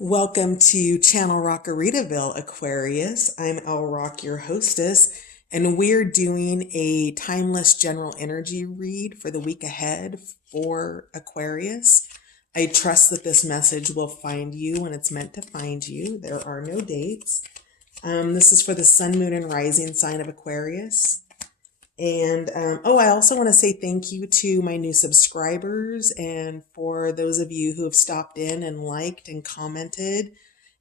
Welcome to Channel Rockaritaville, Aquarius. I'm El Rock, your hostess, and we're doing a timeless general energy read for the week ahead for Aquarius. I trust that this message will find you when it's meant to find you. There are no dates. This is for the sun, moon, and rising sign of Aquarius. And I also want to say thank you to my new subscribers and for those of you who have stopped in and liked and commented,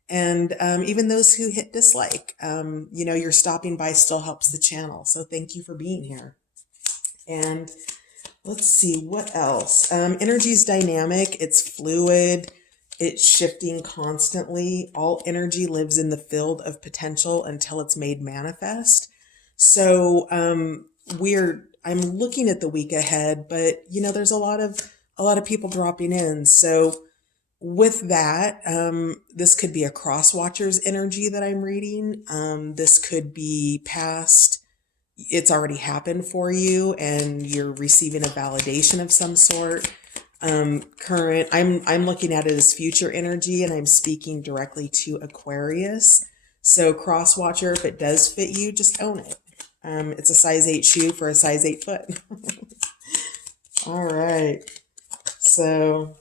and even those who hit dislike. Your stopping by still helps the channel. So thank you for being here. And let's see what else. Energy is dynamic, it's fluid, it's shifting constantly. All energy lives in the field of potential until it's made manifest. So I'm looking at the week ahead, but there's a lot of people dropping in. So with that, this could be a cross watcher's energy that I'm reading. This could be past, it's already happened for you and you're receiving a validation of some sort. Current, I'm looking at it as future energy, and I'm speaking directly to Aquarius. So cross watcher, if it does fit you, just own it. It's a size 8 shoe for a size 8 foot. All right. So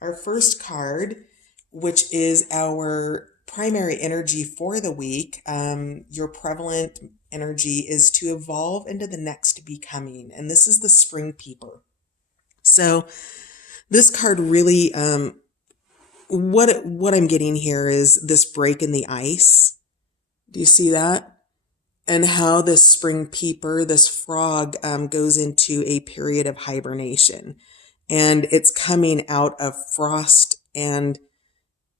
our first card, which is our primary energy for the week, your prevalent energy is to evolve into the next becoming. And this is the spring peeper. So this card really, what I'm getting here is this break in the ice. Do you see that? And how this spring peeper, this frog, goes into a period of hibernation. And it's coming out of frost and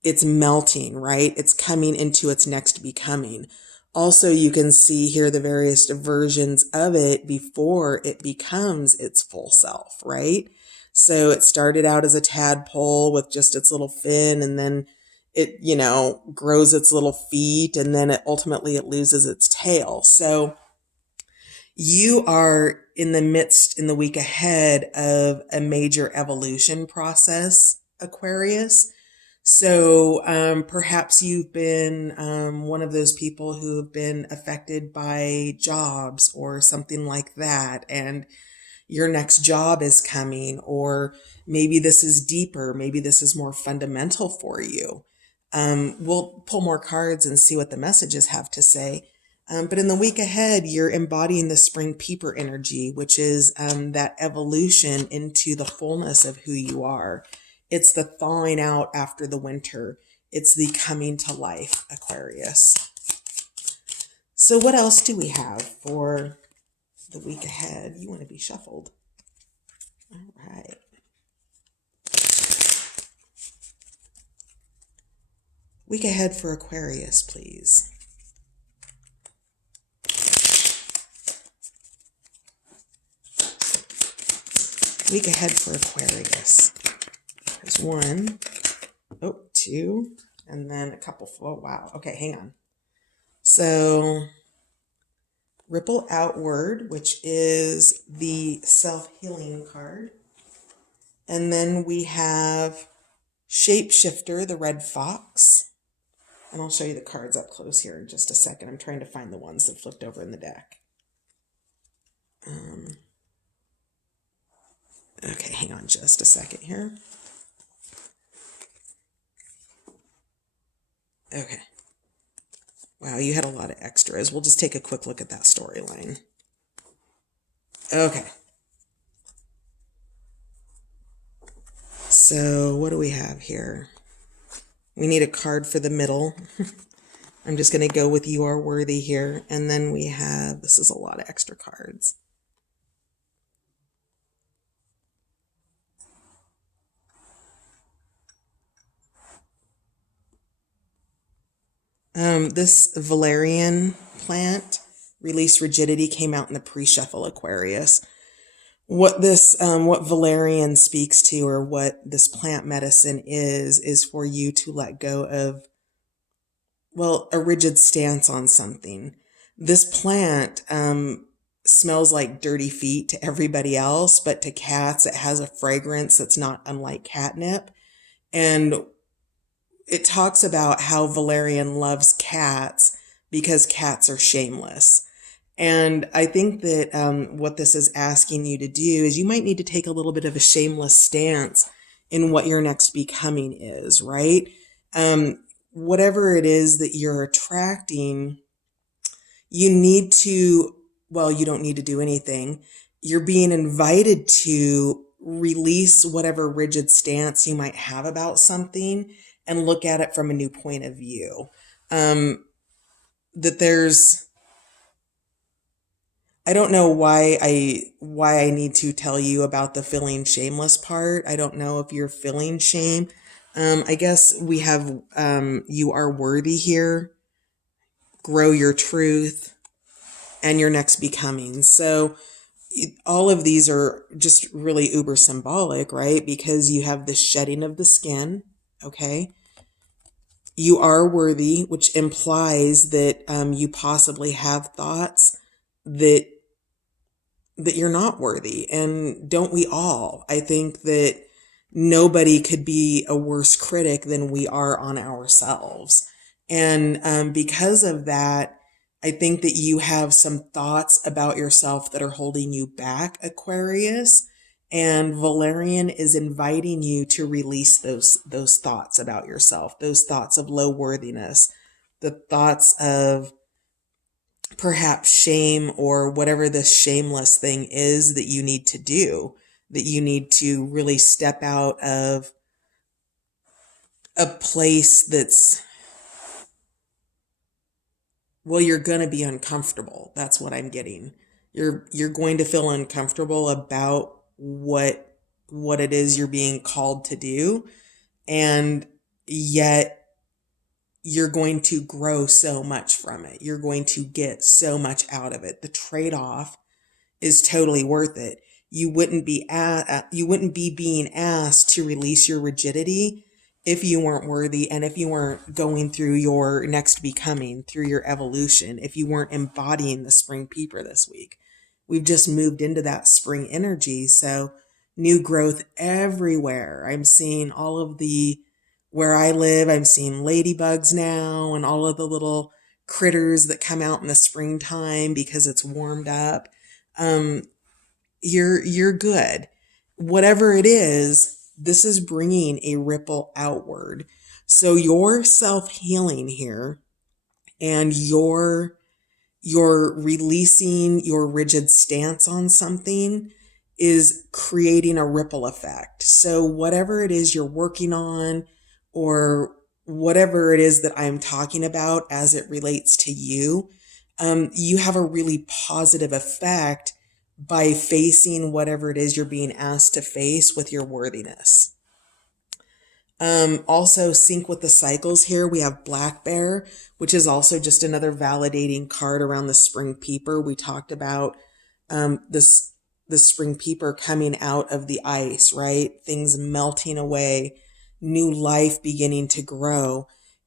it's melting, right? It's coming into its next becoming. Also, you can see here the various versions of it before it becomes its full self, right? So it started out as a tadpole with just its little fin, and then it, grows its little feet, and then ultimately it loses its tail. So you are in the midst, in the week ahead, of a major evolution process, Aquarius. So perhaps you've been one of those people who have been affected by jobs or something like that, and your next job is coming, or maybe this is deeper, maybe this is more fundamental for you. We'll pull more cards and see what the messages have to say. But in the week ahead, you're embodying the spring peeper energy, which is that evolution into the fullness of who you are. It's the thawing out after the winter. It's the coming to life, Aquarius. So what else do we have for the week ahead? You want to be shuffled. All right. Week ahead for Aquarius, please. Week ahead for Aquarius. There's 1, 2, and then a couple. Oh, wow. Okay, hang on. So Ripple Outward, which is the self-healing card. And then we have Shapeshifter, the red fox. And I'll show you the cards up close here in just a second. I'm trying to find the ones that flipped over in the deck. Okay, hang on just a second here. Okay. Wow, you had a lot of extras. We'll just take a quick look at that storyline. Okay. So what do we have here? We need a card for the middle. I'm just going to go with You Are Worthy here. And then we have, this is a lot of extra cards. This valerian plant, Release Rigidity, came out in the pre-shuffle, Aquarius. What valerian speaks to, or what this plant medicine is for you to let go of, a rigid stance on something. This plant smells like dirty feet to everybody else, but to cats, it has a fragrance that's not unlike catnip. And it talks about how Valerian loves cats because cats are shameless. And I think that what this is asking you to do is you might need to take a little bit of a shameless stance in what your next becoming is, right? Whatever it is that you're attracting, you need to, well, you don't need to do anything. You're being invited to release whatever rigid stance you might have about something and look at it from a new point of view. That there's, I don't know why I need to tell you about the feeling shameless part. I don't know if you're feeling shame. I guess we have you are worthy here, grow your truth, and your next becoming. So all of these are just really uber symbolic, right? Because you have the shedding of the skin, okay? You are worthy, which implies that you possibly have thoughts that you're not worthy. And don't we all? I think that nobody could be a worse critic than we are on ourselves. And because of that, I think that you have some thoughts about yourself that are holding you back, Aquarius. And Valerian is inviting you to release those thoughts about yourself, those thoughts of low worthiness, the thoughts of perhaps shame or whatever this shameless thing is that you need to do, that you need to really step out of a place that's, well, you're going to be uncomfortable. That's what I'm getting. You're going to feel uncomfortable about what it is you're being called to do, and yet you're going to grow so much from it. You're going to get so much out of it. The trade-off is totally worth it. You wouldn't be being asked to release your rigidity if you weren't worthy, and if you weren't going through your next becoming, through your evolution, if you weren't embodying the spring peeper this week. We've just moved into that spring energy, so new growth everywhere. I'm seeing all of the, where I live, I'm seeing ladybugs now and all of the little critters that come out in the springtime because it's warmed up. You're good. Whatever it is, this is bringing a ripple outward. So your self-healing here, and your releasing your rigid stance on something is creating a ripple effect. So whatever it is you're working on, or whatever it is that I'm talking about as it relates to you, you have a really positive effect by facing whatever it is you're being asked to face with your worthiness. Also sync with the cycles here. We have Black Bear, which is also just another validating card around the spring peeper. We talked about the spring peeper coming out of the ice, right? Things melting away, new life beginning to grow.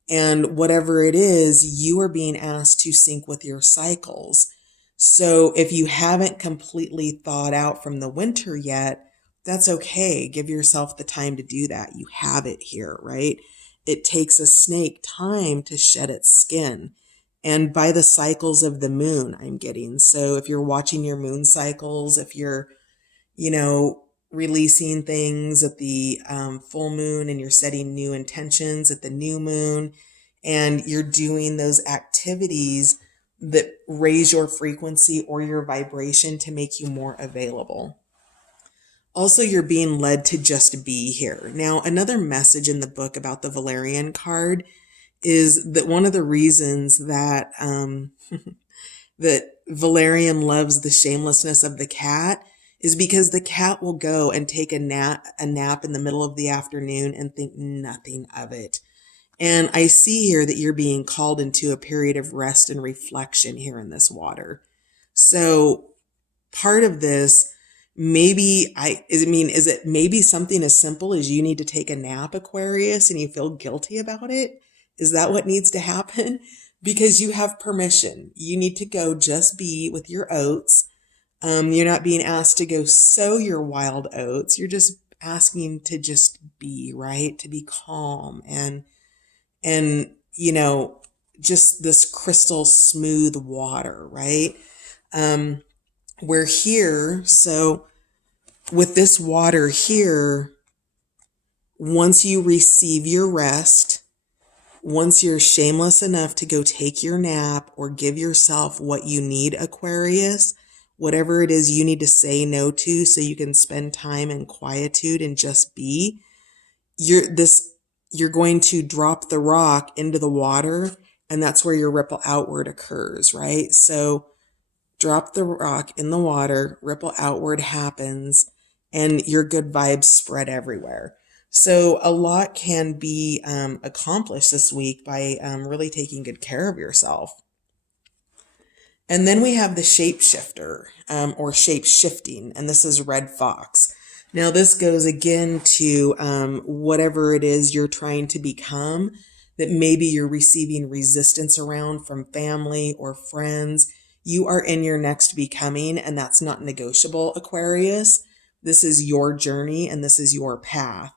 And whatever it is, you are being asked to sync with your cycles. So if you haven't completely thawed out from the winter yet, that's okay. Give yourself the time to do that. You have it here, right? It takes a snake time to shed its skin. And by the cycles of the moon, I'm getting. So if you're watching your moon cycles, if you're, releasing things at the full moon, and you're setting new intentions at the new moon, and you're doing those activities that raise your frequency or your vibration to make you more available. Also, you're being led to just be here. Now, another message in the book about the Valerian card is that one of the reasons that that Valerian loves the shamelessness of the cat is because the cat will go and take a nap in the middle of the afternoon and think nothing of it. And I see here that you're being called into a period of rest and reflection here in this water. So part of this, is it maybe something as simple as you need to take a nap, Aquarius, and you feel guilty about it? Is that what needs to happen? Because you have permission. You need to go just be with your oats. You're not being asked to go sow your wild oats. You're just asking to just be, right? To be calm and and, just this crystal smooth water, right? We're here. So with this water here, once you receive your rest, once you're shameless enough to go take your nap or give yourself what you need, Aquarius, whatever it is you need to say no to so you can spend time in quietude and just be, you're going to drop the rock into the water, and that's where your ripple outward occurs, right? So drop the rock in the water, ripple outward happens, and your good vibes spread everywhere. So a lot can be accomplished this week by really taking good care of yourself. And then we have the shapeshifter or shape shifting, and this is Red Fox. Now this goes again to whatever it is you're trying to become that maybe you're receiving resistance around from family or friends. You are in your next becoming, and that's not negotiable, Aquarius. This is your journey and this is your path.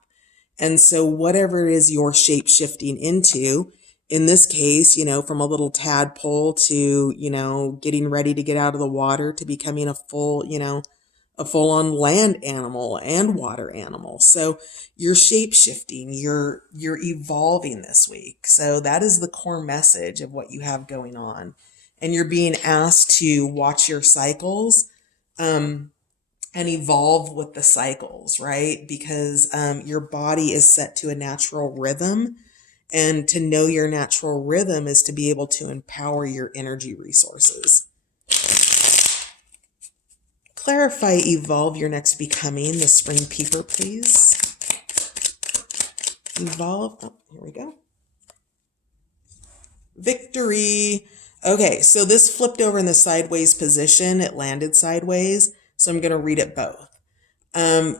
And so whatever it is you're shape shifting into, in this case, from a little tadpole to, getting ready to get out of the water to becoming a full-on land animal and water animal. So you're shape shifting, you're evolving this week. So that is the core message of what you have going on. And you're being asked to watch your cycles, and evolve with the cycles, right? Because your body is set to a natural rhythm, and to know your natural rhythm is to be able to empower your energy resources. Clarify, evolve your next becoming, the spring peeper, please. Evolve. Oh, here we go. Victory. Okay, so this flipped over in the sideways position. It landed sideways. So I'm going to read it both.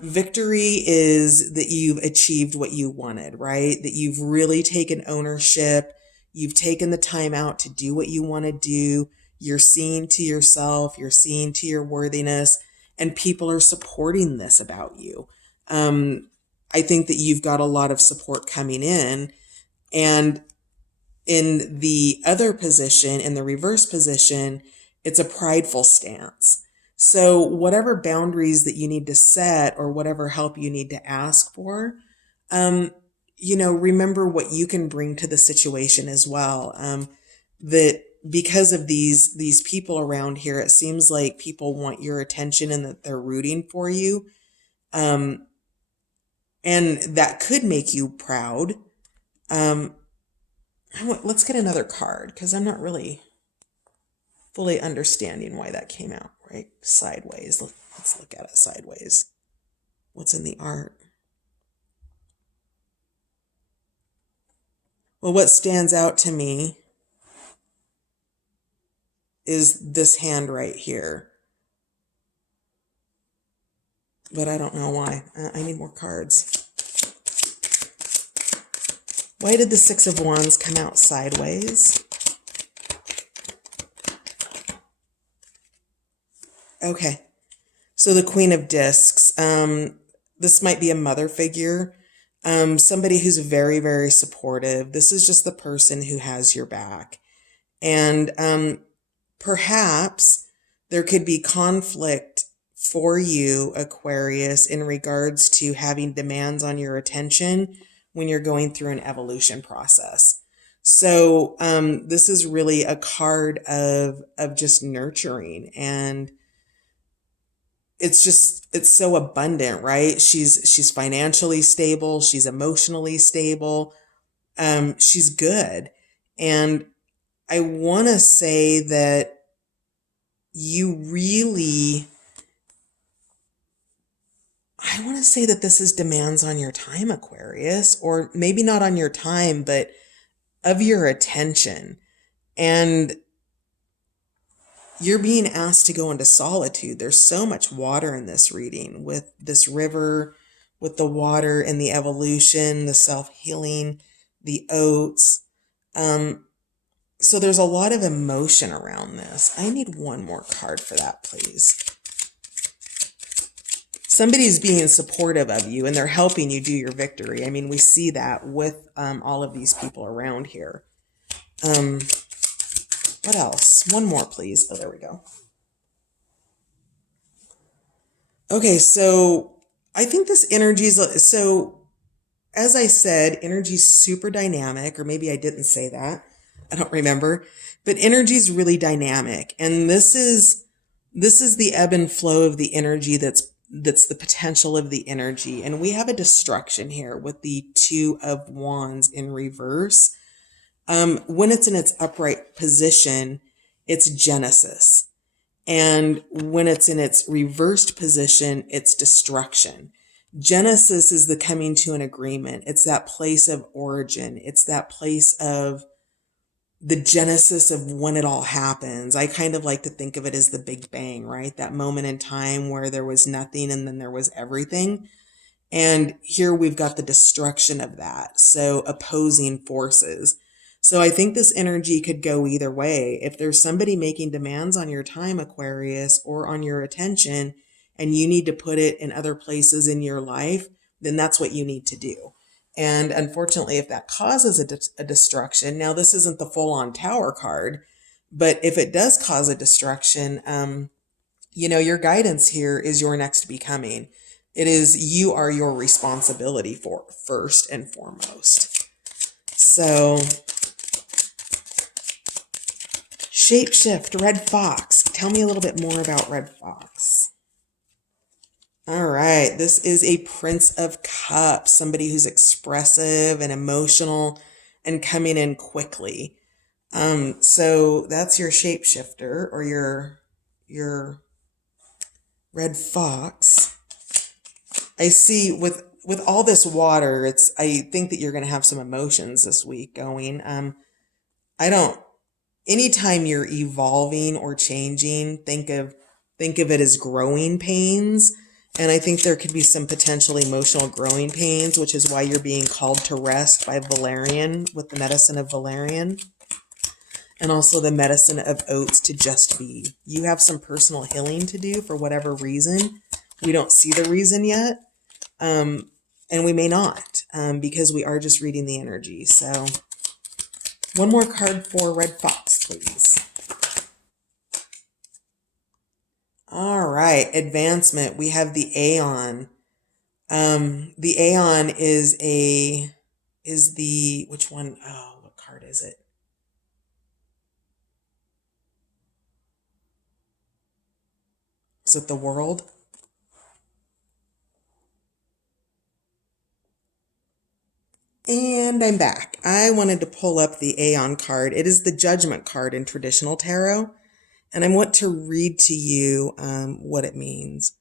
Victory is that you've achieved what you wanted, right? That you've really taken ownership. You've taken the time out to do what you want to do. You're seeing to yourself. You're seeing to your worthiness, and people are supporting this about you. I think that you've got a lot of support coming in, and in the other position, in the reverse position, it's a prideful stance. So whatever boundaries that you need to set or whatever help you need to ask for, remember what you can bring to the situation as well. That because of these people around here, it seems like people want your attention and that they're rooting for you. And that could make you proud. Let's get another card because I'm not really fully understanding why that came out, right? Sideways. Let's look at it sideways. What's in the art? Well, what stands out to me is this hand right here. But I don't know why. I need more cards. Why did the Six of Wands come out sideways? Okay. So the Queen of Discs. This might be a mother figure. Somebody who's very, very supportive. This is just the person who has your back. And perhaps there could be conflict for you, Aquarius, in regards to having demands on your attention when you're going through an evolution process. So this is really a card of just nurturing, and it's so abundant, right? She's financially stable, she's emotionally stable, she's good. And I want to say that I want to say that this is demands on your time, Aquarius, or maybe not on your time, but of your attention. And you're being asked to go into solitude. There's so much water in this reading, with this river, with the water and the evolution, the self-healing, the oats. So there's a lot of emotion around this. I need one more card for that, please. somebody's being supportive of you and they're helping you do your victory. I mean, we see that with all of these people around here. What else? One more, please. Oh, there we go. Okay, so I think this energy is, so as I said, energy is super dynamic, or maybe I didn't say that. I don't remember, but energy is really dynamic. And this is the ebb and flow of the energy that's the potential of the energy. And we have a destruction here with the Two of Wands in reverse. When it's in its upright position, it's Genesis. And when it's in its reversed position, it's destruction. Genesis is the coming to an agreement. It's that place of origin. It's that place of the genesis of when it all happens. I kind of like to think of it as the Big Bang, right? That moment in time where there was nothing and then there was everything. And here we've got the destruction of that. So opposing forces. So I think this energy could go either way. If there's somebody making demands on your time, Aquarius, or on your attention, and you need to put it in other places in your life, then that's what you need to do. And unfortunately, if that causes a destruction, now this isn't the full-on Tower card, but if it does cause a destruction, your guidance here is your next becoming. It is, you are your responsibility for first and foremost. So, shapeshift, Red Fox. Tell me a little bit more about Red Fox. All right, this is a Prince of Cups, somebody who's expressive and emotional and coming in quickly. So that's your shapeshifter, or your Red Fox. I see with all this water, I think that you're going to have some emotions this week going. Anytime you're evolving or changing, think of it as growing pains. And I think there could be some potential emotional growing pains, which is why you're being called to rest by Valerian with the medicine of Valerian. And also the medicine of oats to just be. You have some personal healing to do for whatever reason. We don't see the reason yet. And we may not, because we are just reading the energy. So one more card for Red Fox, please. All right, advancement. We have the Aeon. The Aeon is which one? Oh, what card is it? Is it the World? And I'm back. I wanted to pull up the Aeon card. It is the Judgment card in traditional tarot. And I want to read to you what it means,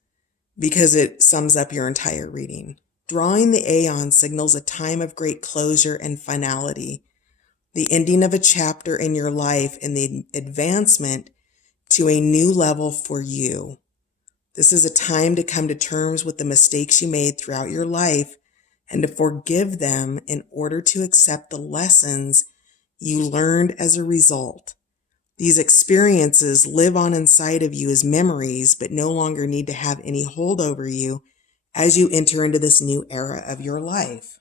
because it sums up your entire reading. Drawing the Aeon signals a time of great closure and finality, the ending of a chapter in your life and the advancement to a new level for you. This is a time to come to terms with the mistakes you made throughout your life and to forgive them in order to accept the lessons you learned as a result. These experiences live on inside of you as memories, but no longer need to have any hold over you as you enter into this new era of your life.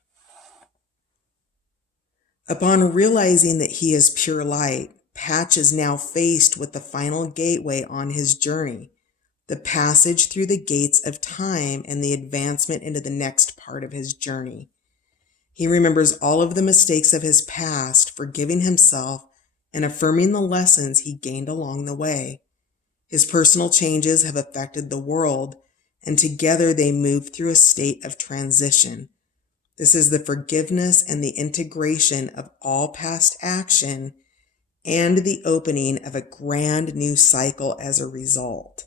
Upon realizing that he is pure light, Patch is now faced with the final gateway on his journey, the passage through the gates of time and the advancement into the next part of his journey. He remembers all of the mistakes of his past, forgiving himself and affirming the lessons he gained along the way. His personal changes have affected the world, and together they move through a state of transition. This is the forgiveness and the integration of all past action and the opening of a grand new cycle as a result.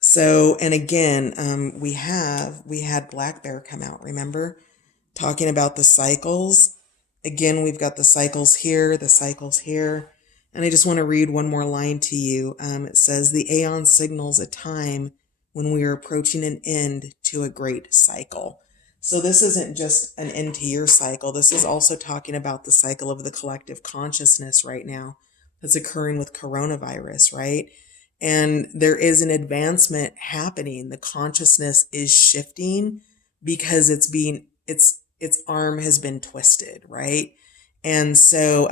So, and again, we had Black Bear come out, remember? Talking about the cycles. Again, we've got the cycles here, the cycles here. And I just want to read one more line to you. It says, the Aeon signals a time when we are approaching an end to a great cycle. So this isn't just an end to your cycle. This is also talking about the cycle of the collective consciousness right now that's occurring with coronavirus, right? And there is an advancement happening. The consciousness is shifting because its arm has been twisted, right? And so,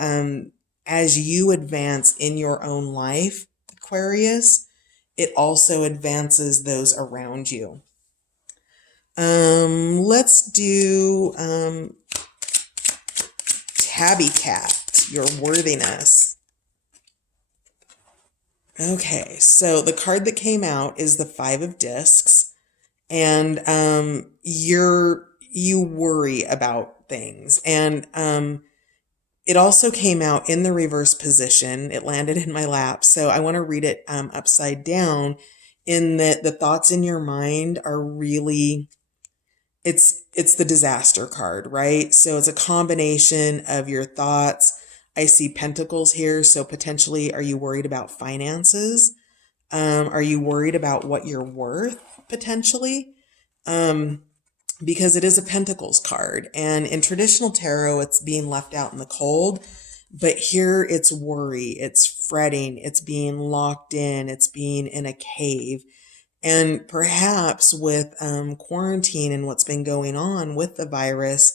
as you advance in your own life, Aquarius, it also advances those around you. Let's do Tabby Cat, your worthiness. Okay, so the card that came out is the Five of Discs, and you worry about things, and it also came out in the reverse position. It landed in my lap, so I want to read it upside down. In that the thoughts in your mind are really, it's the disaster card, right? So it's a combination of your thoughts. I see pentacles here, so potentially, are you worried about finances? Are you worried about what you're worth potentially? Because it is a pentacles card, and in traditional tarot, it's being left out in the cold. But here it's worry, it's fretting, it's being locked in, it's being in a cave. And perhaps with quarantine and what's been going on with the virus,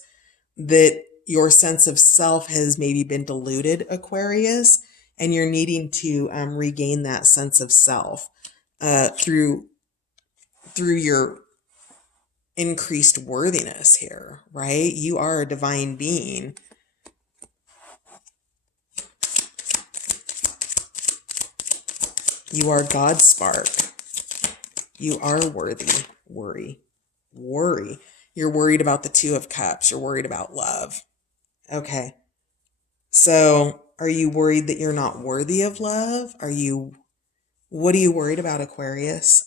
that your sense of self has maybe been diluted, Aquarius, and you're needing to regain that sense of self through your increased worthiness here, right? You are a divine being. You are God's spark. You are worthy. Worry. You're worried about the Two of Cups. You're worried about love. Okay. So, are you worried that you're not worthy of love? What are you worried about, Aquarius?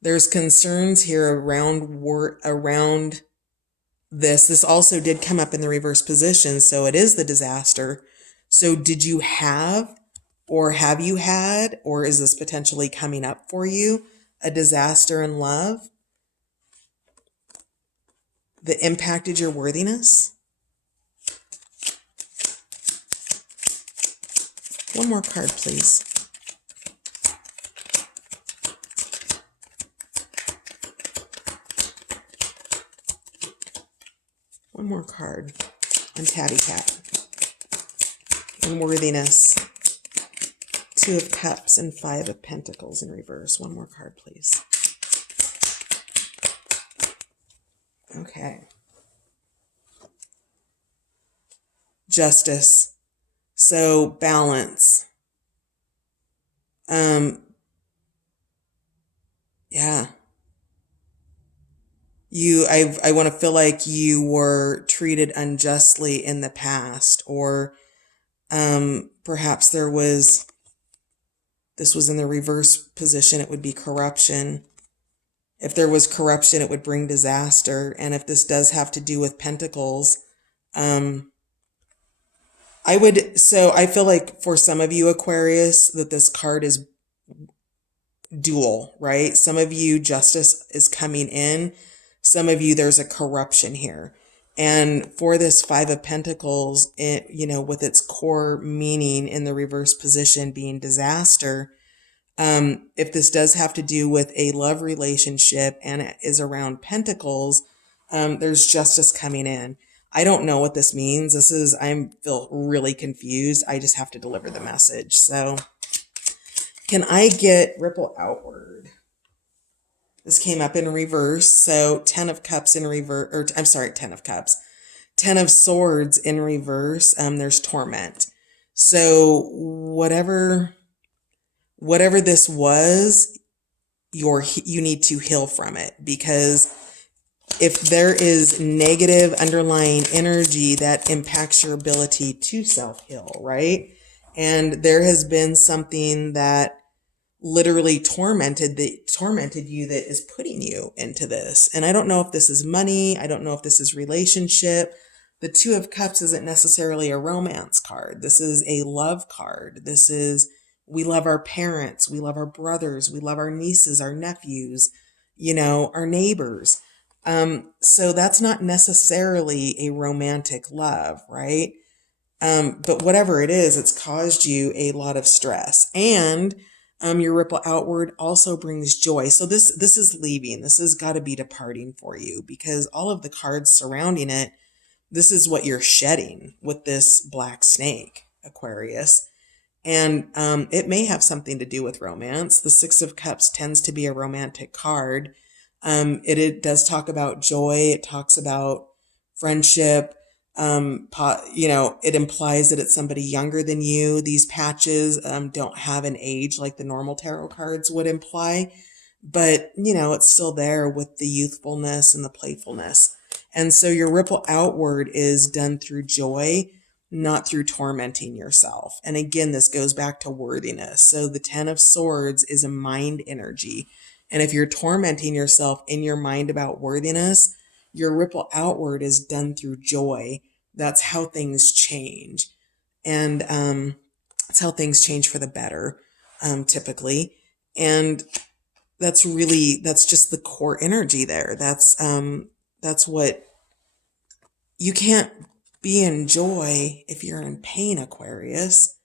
There's concerns here around this. This also did come up in the reverse position, so it is the disaster. So did you have you had, or is this potentially coming up for you, a disaster in love that impacted your worthiness? One more card, please. One more card on Tabby Cat. And worthiness. Two of Cups and Five of Pentacles in reverse. One more card, please. Okay. Justice. So balance. Yeah. I want to feel like you were treated unjustly in the past, or perhaps this was in the reverse position, it would be corruption. If there was corruption, it would bring disaster. And if this does have to do with pentacles, I feel like for some of you, Aquarius, that this card is dual, right? Some of you, justice is coming in. Some of you, there's a corruption here. And for this Five of Pentacles, with its core meaning in the reverse position being disaster, if this does have to do with a love relationship and it is around pentacles, there's justice coming in. I don't know what this means. I feel really confused. I just have to deliver the message. So can I get ripple outward? This came up in reverse. So 10 of Cups in reverse, 10 of Cups. 10 of Swords in reverse. There's torment. So whatever this was, you need to heal from it, because if there is negative underlying energy that impacts your ability to self-heal, right? And there has been something that literally tormented you that is putting you into this. And I don't know if this is money. I don't know if this is relationship. The Two of Cups isn't necessarily a romance card. This is a love card. This is, we love our parents. We love our brothers. We love our nieces, our nephews, our neighbors. So that's not necessarily a romantic love, right? But whatever it is, it's caused you a lot of stress. And Your ripple outward also brings joy. So this is leaving. This has got to be departing for you, because all of the cards surrounding it, this is what you're shedding with this black snake, Aquarius. And it may have something to do with romance. The Six of Cups tends to be a romantic card. It does talk about joy. It talks about friendship. It implies that it's somebody younger than you. These patches don't have an age like the normal tarot cards would imply, but it's still there with the youthfulness and the playfulness. And so your ripple outward is done through joy, not through tormenting yourself. And again, this goes back to worthiness. So the 10 of Swords is a mind energy. And if you're tormenting yourself in your mind about worthiness, your ripple outward is done through joy. That's how things change. And that's how things change for the better, typically. And that's just the core energy there. That's what you can't be in joy if you're in pain, Aquarius.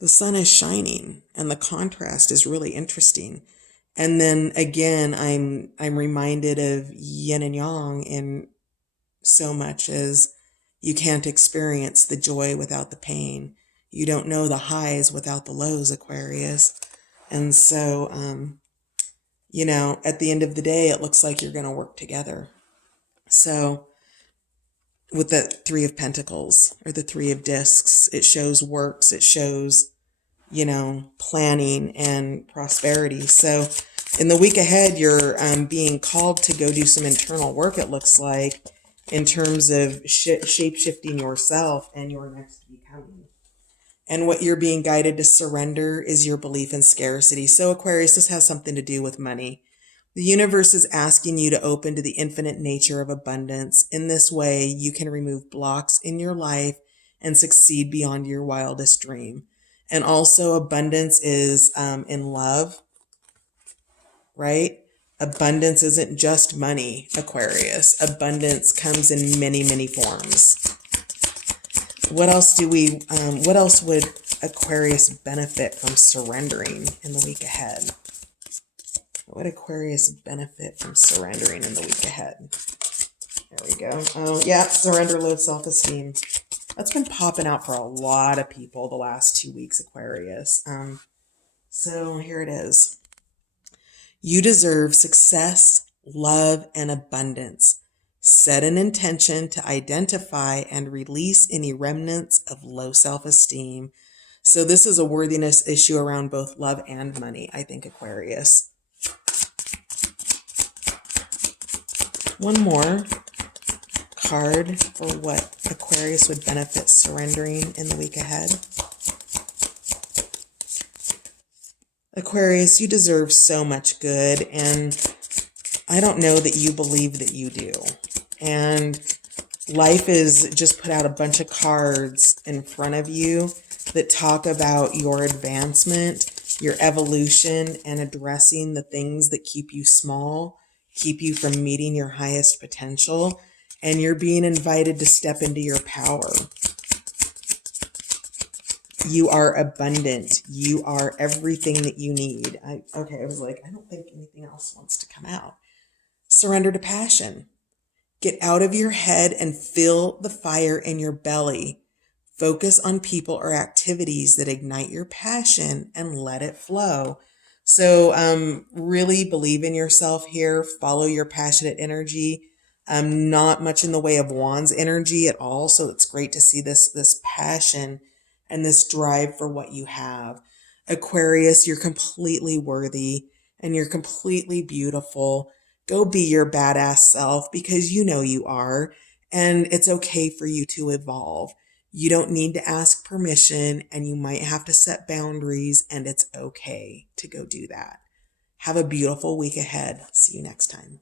The sun is shining and the contrast is really interesting. And then again, I'm reminded of yin and yang in so much as you can't experience the joy without the pain. You don't know the highs without the lows, Aquarius. And so, at the end of the day, it looks like you're going to work together. So with the Three of Pentacles or the Three of Discs, it shows works, it shows, planning and prosperity. So in the week ahead, you're being called to go do some internal work, it looks like, in terms of shape-shifting yourself and your next becoming. And what you're being guided to surrender is your belief in scarcity. So Aquarius, this has something to do with money. The universe is asking you to open to the infinite nature of abundance. In this way, you can remove blocks in your life and succeed beyond your wildest dream. And also abundance is in love, right? Abundance isn't just money, Aquarius. Abundance comes in many, many forms. What else would Aquarius benefit from surrendering in the week ahead? What would Aquarius benefit from surrendering in the week ahead? There we go. Oh, yeah, surrender, low self-esteem. That's been popping out for a lot of people the last 2 weeks, Aquarius. So here it is. You deserve success, love, and abundance. Set an intention to identify and release any remnants of low self-esteem. So this is a worthiness issue around both love and money, I think, Aquarius. One more card for what Aquarius would benefit surrendering in the week ahead. Aquarius, you deserve so much good, and I don't know that you believe that you do. And life has just put out a bunch of cards in front of you that talk about your advancement, your evolution, and addressing the things that keep you small, keep you from meeting your highest potential, and you're being invited to step into your power. You are abundant. You are everything that you need. I was like, I don't think anything else wants to come out. Surrender to passion. Get out of your head and feel the fire in your belly. Focus on people or activities that ignite your passion and let it flow. So really believe in yourself here. Follow your passionate energy. Not much in the way of Wands energy at all. So it's great to see this passion and this drive for what you have. Aquarius, you're completely worthy and you're completely beautiful. Go be your badass self because you know you are, and it's okay for you to evolve. You don't need to ask permission, and you might have to set boundaries, and it's okay to go do that. Have a beautiful week ahead. See you next time.